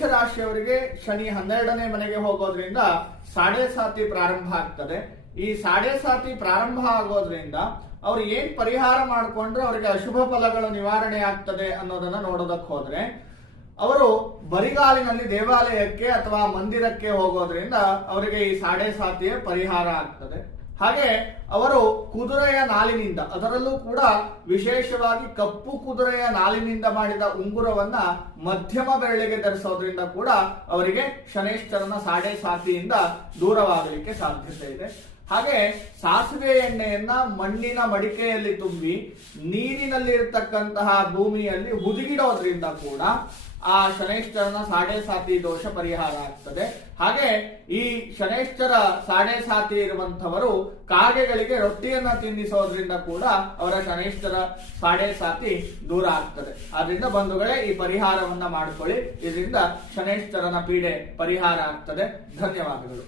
ರಾಶಿಯವರಿಗೆ ಶನಿ ಹನ್ನೆರಡನೇ ಮನೆಗೆ ಹೋಗೋದ್ರಿಂದ ಸಾಡೆ ಸಾತಿ ಪ್ರಾರಂಭ ಆಗ್ತದೆ. ಈ ಸಾಡೆ ಸಾತಿ ಪ್ರಾರಂಭ ಆಗೋದ್ರಿಂದ ಅವ್ರು ಏನ್ ಪರಿಹಾರ ಮಾಡಿಕೊಂಡ್ರೆ ಅವರಿಗೆ ಅಶುಭ ಫಲಗಳು ನಿವಾರಣೆ ಆಗ್ತದೆ ಅನ್ನೋದನ್ನ ನೋಡೋದಕ್ಕೆ ಹೋದ್ರೆ, ಅವರು ಬರಿಗಾಲಿನಲ್ಲಿ ದೇವಾಲಯಕ್ಕೆ ಅಥವಾ ಮಂದಿರಕ್ಕೆ ಹೋಗೋದ್ರಿಂದ ಅವರಿಗೆ ಈ ಸಾಡೆ ಸಾತಿಯ ಪರಿಹಾರ ಆಗ್ತದೆ. ಹಾಗೆ ಅವರು ಕುದುರೆಯ ನಾಲಿನಿಂದ, ಅದರಲ್ಲೂ ಕೂಡ ವಿಶೇಷವಾಗಿ ಕಪ್ಪು ಕುದುರೆಯ ನಾಲಿನಿಂದ ಮಾಡಿದ ಉಂಗುರವನ್ನ ಮಧ್ಯಮ ಬೆರಳಿಗೆ ಧರಿಸೋದ್ರಿಂದ ಕೂಡ ಅವರಿಗೆ ಶನೇಶ್ವರನ ಸಾಡೆ ಸಾತಿಯಿಂದ ದೂರವಾಗಲಿಕ್ಕೆ ಸಾಧ್ಯತೆ ಇದೆ. ಹಾಗೆ ಸಾಸಿವೆ ಎಣ್ಣೆಯನ್ನ ಮಣ್ಣಿನ ಮಡಿಕೆಯಲ್ಲಿ ತುಂಬಿ ನೀರಿನಲ್ಲಿ ಇರತಕ್ಕಂತಹ ಭೂಮಿಯಲ್ಲಿ ಹುದುಗಿಡೋದ್ರಿಂದ ಕೂಡ ಆ ಶನೈಶ್ಚರನ ಸಾಡೆ ಸಾತಿ ದೋಷ ಪರಿಹಾರ ಆಗ್ತದೆ. ಹಾಗೆ ಈ ಶನೈಶ್ಚರ ಸಾಡೆ ಸಾತಿ ಇರುವಂತವರು ಕಾಗೆಗಳಿಗೆ ರೊಟ್ಟಿಯನ್ನ ತಿನ್ನಿಸೋದ್ರಿಂದ ಕೂಡ ಅವರ ಶನೈಶ್ಚರ ಸಾಡೆ ಸಾತಿ ದೂರ ಆಗ್ತದೆ. ಆದ್ರಿಂದ ಬಂಧುಗಳೇ, ಈ ಪರಿಹಾರವನ್ನ ಮಾಡಿಕೊಳ್ಳಿ. ಇದರಿಂದ ಶನೈಶ್ಚರನ ಪೀಡೆ ಪರಿಹಾರ ಆಗ್ತದೆ. ಧನ್ಯವಾದಗಳು.